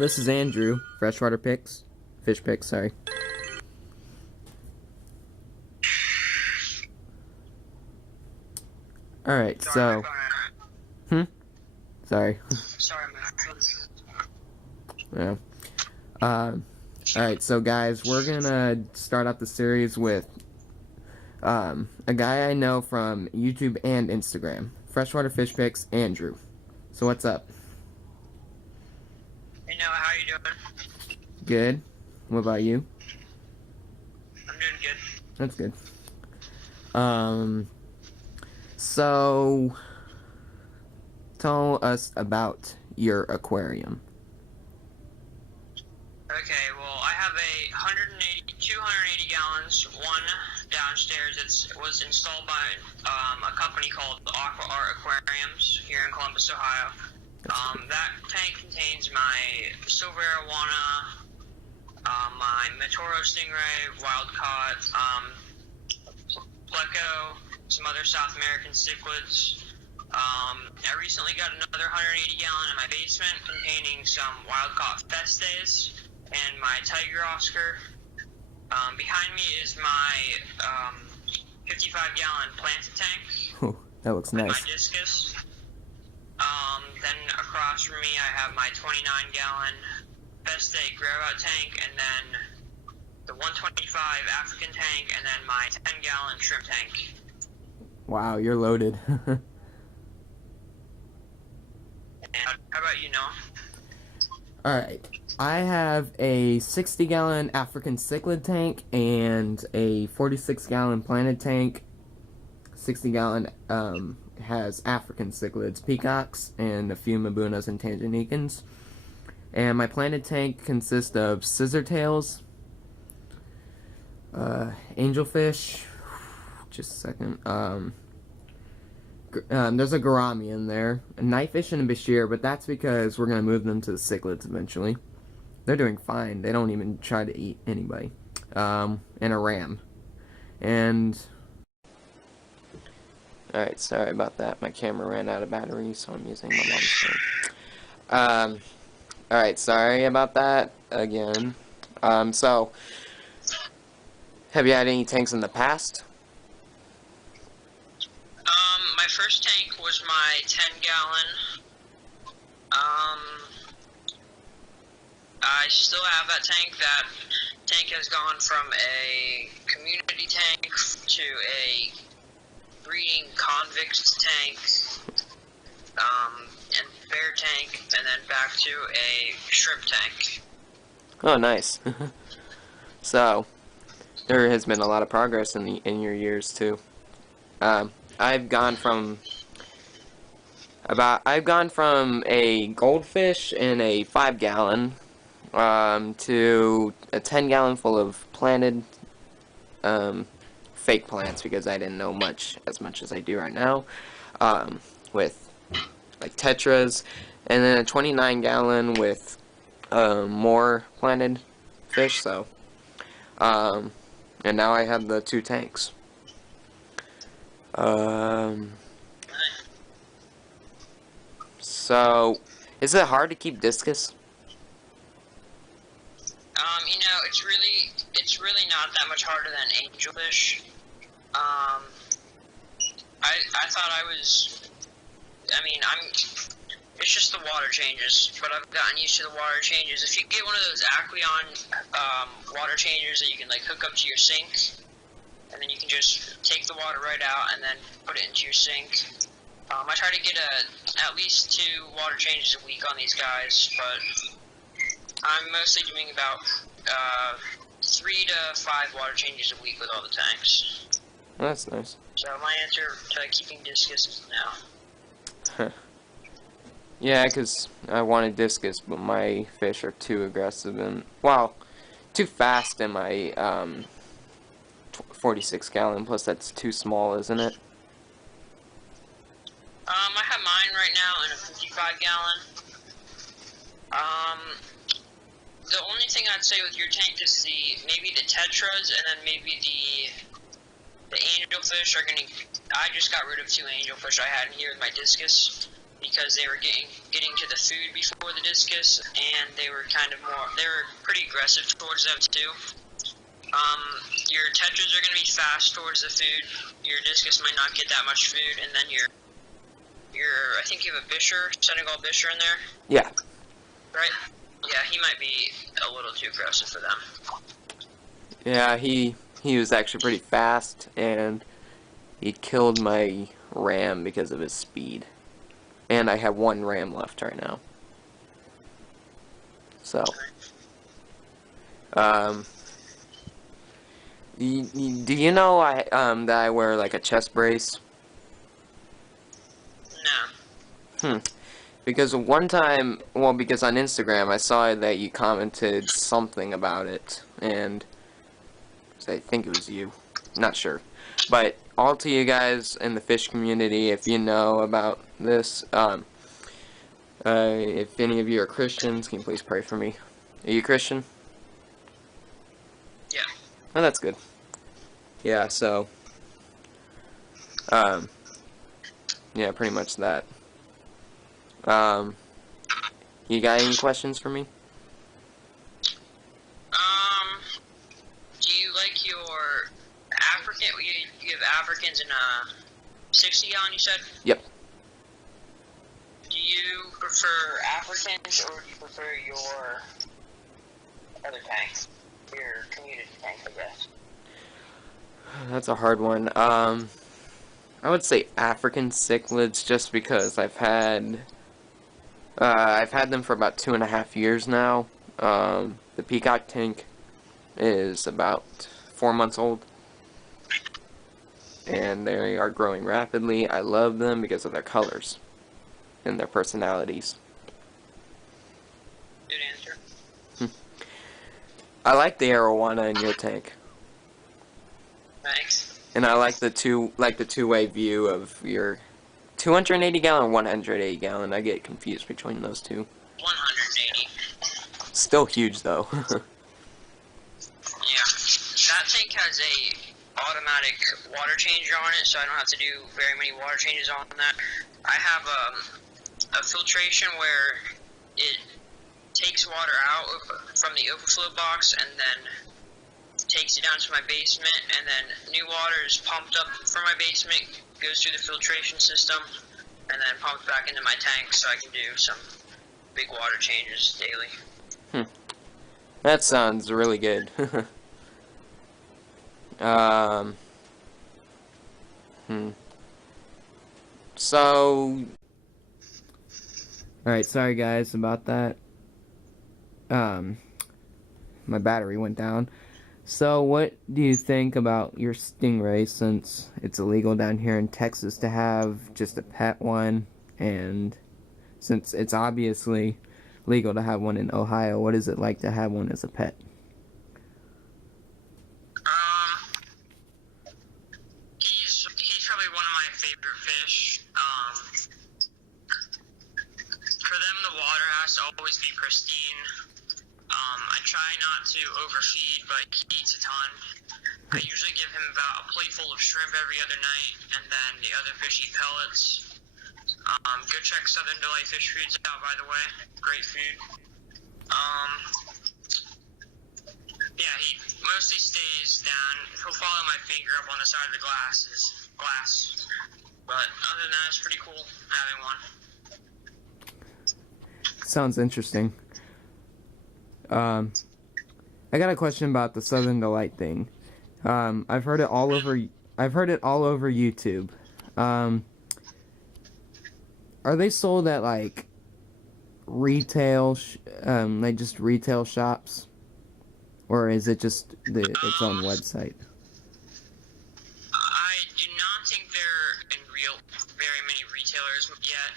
this is Andrew, Freshwater Picks. Fish Picks, sorry. Alright, so... Sorry. Sorry, Yeah. Alright, so guys, we're gonna start out the series with a guy I know from YouTube and Instagram. Freshwater Fish Picks, Andrew. So what's up? Hey Noah, how you doing? Good. What about you? I'm doing good. That's good. So tell us about your aquarium. Okay, well, I have a 280 gallons, one downstairs. It was installed by a company called Aqua Art Aquariums here in Columbus, Ohio. That tank contains my silver arowana, my Metoro stingray, wild caught, pleco, some other South American cichlids. I recently got another 180 gallon in my basement containing some wild caught festes and my tiger Oscar. Behind me is my 55 gallon planted tank. Oh, that looks with nice. my discus. Then across from me I have my 29 gallon feste grow out tank, and then the 125 African tank, and then my 10 gallon shrimp tank. Wow, you're loaded. And how about you, Noah? Alright, I have a 60 gallon African cichlid tank and a 46 gallon planted tank. 60 gallon has African cichlids, peacocks, and a few Mabunas and Tanganicans. And my planted tank consists of scissortails, angelfish, just a second, there's a gourami in there, a knifefish and a bashir, but that's because we're going to move them to the cichlids eventually. They're doing fine. They don't even try to eat anybody. And a ram. And... Alright, sorry about that. My camera ran out of battery, so I'm using my mom's phone. Alright, sorry about that again. So, have you had any tanks in the past? My first tank was my 10 gallon. I still have that tank. That tank has gone from a community tank to a breeding convict tank, and bear tank, and then back to a shrimp tank. Oh, nice. So, there has been a lot of progress in your years too. I've gone from a goldfish in a 5 gallon to a 10 gallon full of planted fake plants, because I didn't know as much as I do right now, with like tetras, and then a 29 gallon with more planted fish. So and now I have the 2 tanks. So, is it hard to keep discus? You know, it's really not that much harder than angelfish. I thought it's just the water changes, but I've gotten used to the water changes. If you get one of those Aqueon water changers that you can like hook up to your sink, and then you can just take the water right out and then put it into your sink. I try to get at least 2 water changes a week on these guys, but I'm mostly doing about 3 to 5 water changes a week with all the tanks. Oh, that's nice. So my answer to keeping discus is no. Yeah, because I wanted discus, but my fish are too aggressive and, well, too fast in my 46 gallon, plus that's too small, isn't it? I have mine right now in a 55 gallon. The only thing I'd say with your tank is maybe the tetras, and then maybe the angelfish are gonna. I just got rid of 2 angelfish I had in here with my discus. because they were getting to the food before the discus, and they were pretty aggressive towards them too. Your tetras are going to be fast towards the food. Your discus might not get that much food, and then I think you have a Bisher, Senegal Bisher in there. Yeah. Right? Yeah, he might be a little too aggressive for them. Yeah, he was actually pretty fast, and he killed my ram because of his speed. And I have one ram left right now. So, do you know that I wear like a chest brace? No. Because one time, well, because on Instagram I saw that you commented something about it, and I think it was you, not sure. But all to you guys in the fish community, if you know about this, if any of you are Christians, can you please pray for me? Are you Christian? Yeah. Oh, that's good. Yeah, so, yeah, pretty much that. You got any questions for me? Do you like your African? You have Africans in a 60 gallon, you said? Yep. Do you prefer Africans, or do you prefer your other tanks? Your community tank, I guess. That's a hard one. I would say African cichlids, just because I've had them for about 2.5 years now. The peacock tank is about 4 months old, and they are growing rapidly. I love them because of their colors and their personalities. Good answer. I like the arowana in your tank. Thanks. And I like the two-way view of your 280 gallon, 180 gallon. I get confused between those two. 180. Still huge though. Yeah, that tank has a automatic water changer on it, so I don't have to do very many water changes on that. I have a filtration where it takes water out from the overflow box and then takes it down to my basement, and then new water is pumped up from my basement, goes through the filtration system, and then pumped back into my tank, so I can do some big water changes daily. That sounds really good. So, alright, sorry guys about that. My battery went down. So, what do you think about your Stingray, since it's illegal down here in Texas to have just a pet one, and since it's obviously legal to have one in Ohio, what is it like to have one as a pet? He's probably one of my favorite fish. For them, the water has to always be pristine. I try not to overfeed, but he eats a ton. I usually give him about a plate full of shrimp every other night, and then the other fish eat pellets. Go check Southern Delight Fish Foods out, by the way. Great food. Yeah, he mostly stays down. He'll follow my finger up on the side of the glass. But other than that, it's pretty cool having one. Sounds interesting. I got a question about the Southern Delight thing. I've heard it all over YouTube. Are they sold at like retail, like just retail shops, or is it just its own website? I do not think they're in very many retailers yet.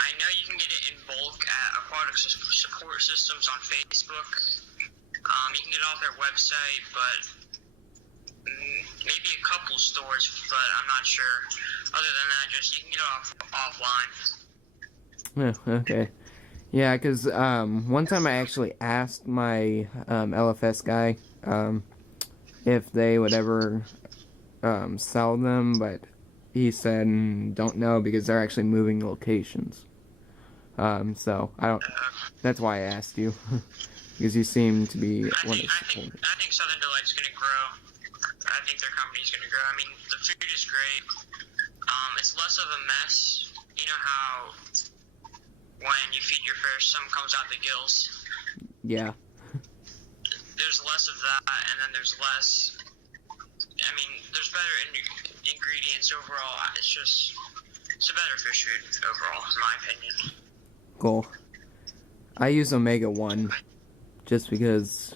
I know you can get it in bulk at Aquatic Support Systems on Facebook. You can get it off their website, but maybe a couple stores, but I'm not sure. Other than that, just you can get it offline. Yeah, okay. Yeah, because one time I actually asked my LFS guy if they would ever sell them, but he said, don't know because they're actually moving locations. So I don't. That's why I asked you, because you seem to be one of the supporters. I think Southern Delight's gonna grow. I think their company's gonna grow. I mean, the food is great. It's less of a mess. You know how when you feed your fish, some comes out the gills. Yeah. There's less of that, and then there's less. I mean, there's better ingredients overall. It's a better fish food overall, in my opinion. Cool. I use Omega 1 just because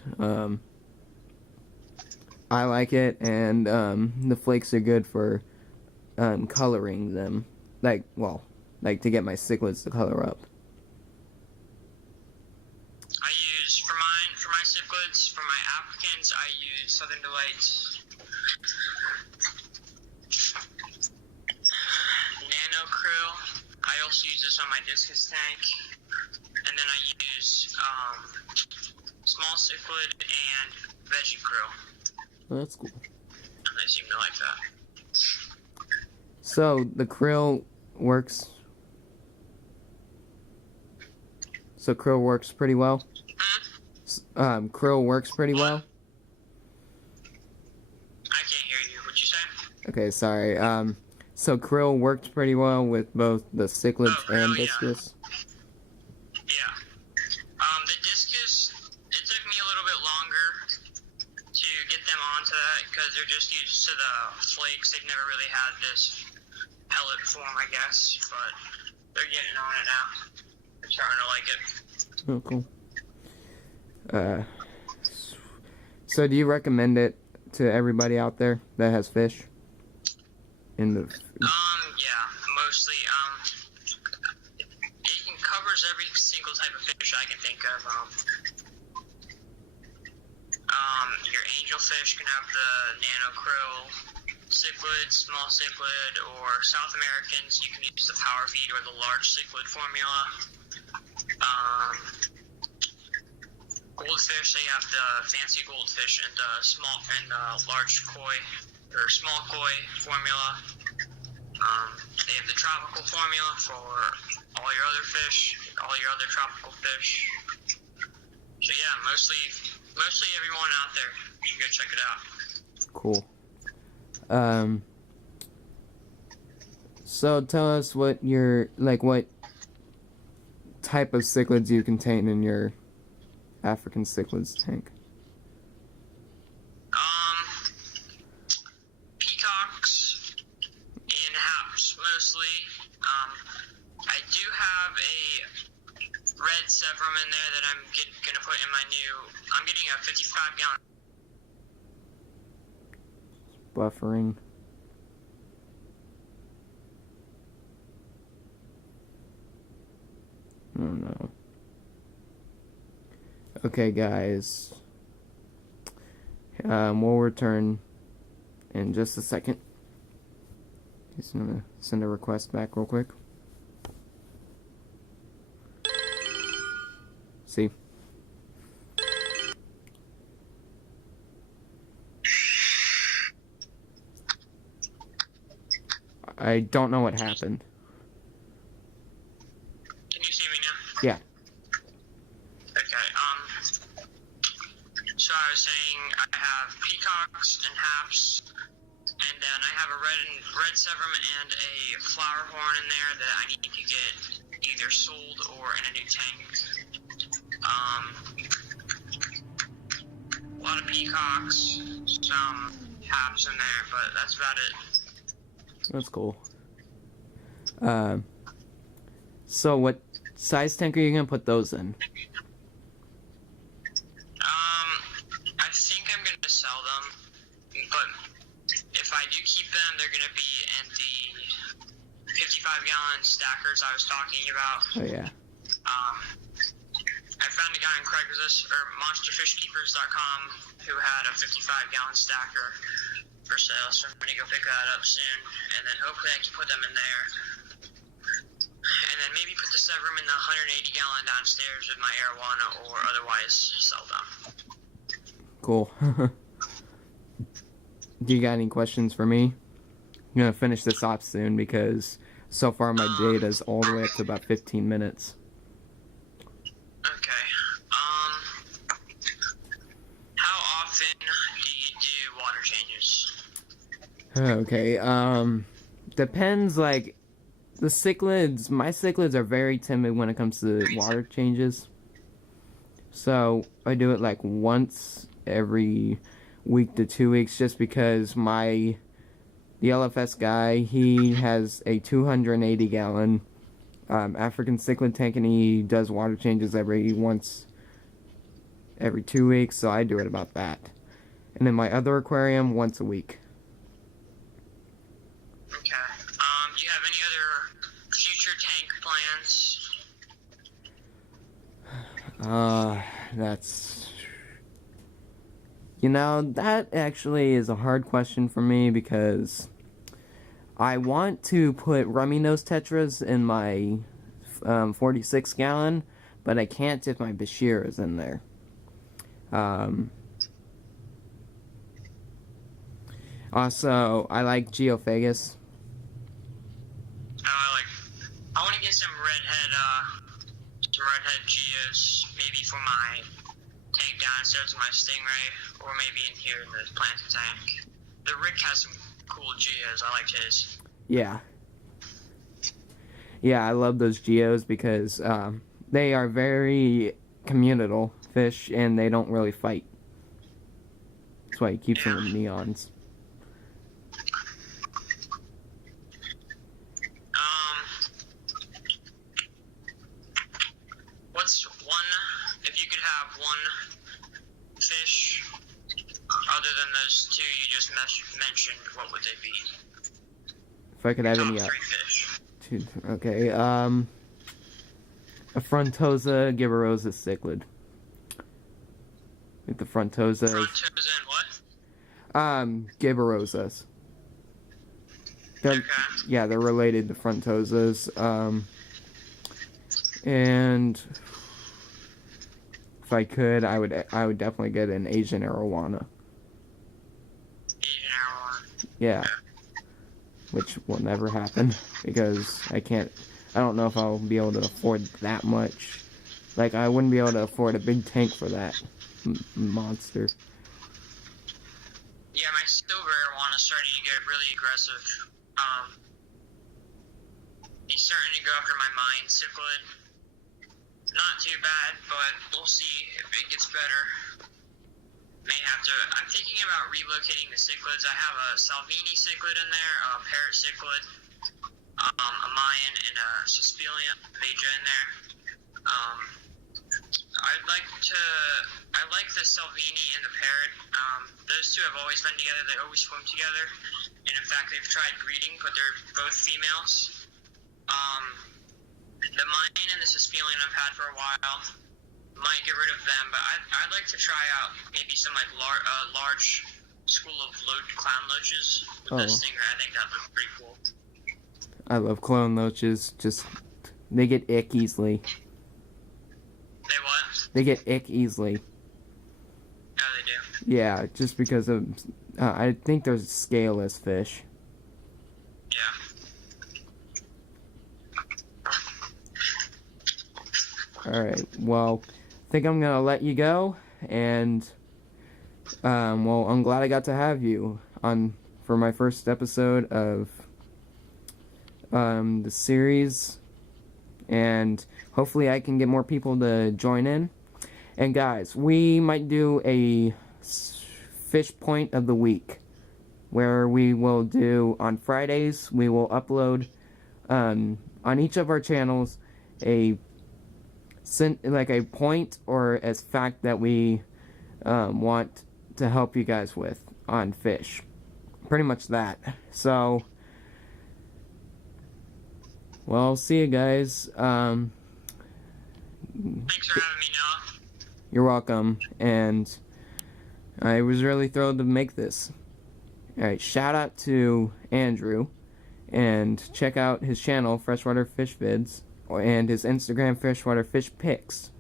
I like it, and the flakes are good for coloring them. Like to get my cichlids to color up. I use, for my cichlids, for my Africans, I use Southern Delight's Nano Krill. I also use this on my discus tank. And then I use small cichlid and veggie krill. Oh, that's cool. And they seem to like that. So the krill works. So krill works pretty well. Krill works pretty well. I can't hear you. What'd you say? Okay, sorry. So krill worked pretty well with both the cichlids and discus. Yeah. The discus, it took me a little bit longer to get them onto that because they're just used to the flakes. They've never really had this pellet form, I guess, but they're getting on it now. They're starting to like it. Oh, cool. So do you recommend it to everybody out there that has fish? Yeah, mostly. It covers every single type of fish I can think of. Your angelfish can have the nano krill, cichlid, small cichlid, or South Americans, you can use the power feed or the large cichlid formula. Goldfish, they have the fancy goldfish and small and large koi or small koi formula. They have the tropical formula for all your other fish, all your other tropical fish. So yeah, mostly everyone out there, you can go check it out. Cool. So tell us what type of cichlids you contain in your African cichlids tank. Peacocks and haps mostly. I do have a red Severum in there that I'm gonna put in my new. I'm getting a 55-gallon. Buffering. Oh no. Okay, guys. We'll return in just a second. Just gonna send a request back real quick. See? I don't know what happened. Can you see me now? Yeah. Okay, so I was saying I have peacocks and haps, and then I have a red Severum and a flower horn in there that I need to get either sold or in a new tank. A lot of peacocks, some haps in there, but that's about it. That's cool. So what size tank are you gonna put those in? I think I'm gonna sell them, but if I do keep them, they're gonna be in the 55-gallon stackers I was talking about. Oh yeah. I found a guy on Craigslist or MonsterFishKeepers.com who had a 55-gallon stacker for sale, so I'm gonna go pick that up soon, and then hopefully I can put them in there, and then maybe put the Severum in the 180-gallon downstairs with my Arowana, or otherwise sell them. Cool. Do you got any questions for me? gonna finish this off soon because so far my data's all the way up to about 15 minutes. Okay. How often do you do water changes? Okay, depends, like, my cichlids are very timid when it comes to water changes. So, I do it, like, once every week to 2 weeks just because the LFS guy, he has a 280 gallon African cichlid tank, and he does water changes every 2 weeks, so I do it about that. And then my other aquarium, once a week. Okay. Do you have any other future tank plans? That actually is a hard question for me because I want to put rummy nose tetras in my 46 gallon, but I can't if my Bashir is in there. Also, I like Geophagus. I want to get some redhead geos, maybe for my tank downstairs to my stingray, or maybe in here in the planted tank. The Rick has some cool geos. I liked his. Yeah. Yeah, I love those geos because they are very communal fish and they don't really fight. That's why he keeps them with neons. If you could have one fish other than those two you just mentioned, what would they be? If I could have any, Top 3 fish. Okay, a Frontosa Giberosa cichlid. With the Frontosas. Frontosa and what? Giberosas. Okay. Yeah, they're related to Frontosas. And if I could, I would definitely get an Asian arowana. Asian arowana. Yeah. Which will never happen because I don't know if I'll be able to afford that much. Like, I wouldn't be able to afford a big tank for that monster. Yeah, my silver arowana is starting to get really aggressive. He's starting to go after my mine cichlid. Not too bad, but we'll see if it gets better. I'm thinking about relocating the cichlids. I have a Salvini cichlid in there, a parrot cichlid, a Mayan, and a Suspilium Veja in there. I like the Salvini and the parrot. Those two have always been together. They always swim together. And in fact, they've tried breeding, but they're both females. The Mayan and the Suspilium I've had for a while. Might get rid of them, but I'd like to try out maybe some like large school of clown loaches with this stinger. I think that looks pretty cool. I love clown loaches. They get ick easily. They what? They get ick easily. Oh, they do? Yeah, just because of I think they're scaleless fish. Yeah. Alright, well, I think I'm gonna let you go, and I'm glad I got to have you on for my first episode of the series, and hopefully I can get more people to join in. And guys, we might do a fish point of the week, where we will do on Fridays. We will upload on each of our channels a point or a fact that we want to help you guys with on fish. Pretty much that. So, well, see you guys. Thanks for having me, Noah. You're welcome, and I was really thrilled to make this. Alright, shout out to Andrew, and check out his channel, Freshwater Fish Vids, and his Instagram, Freshwater Fish Pics.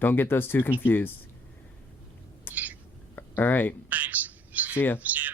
Don't get those two confused. Alright. Thanks. See ya. See ya.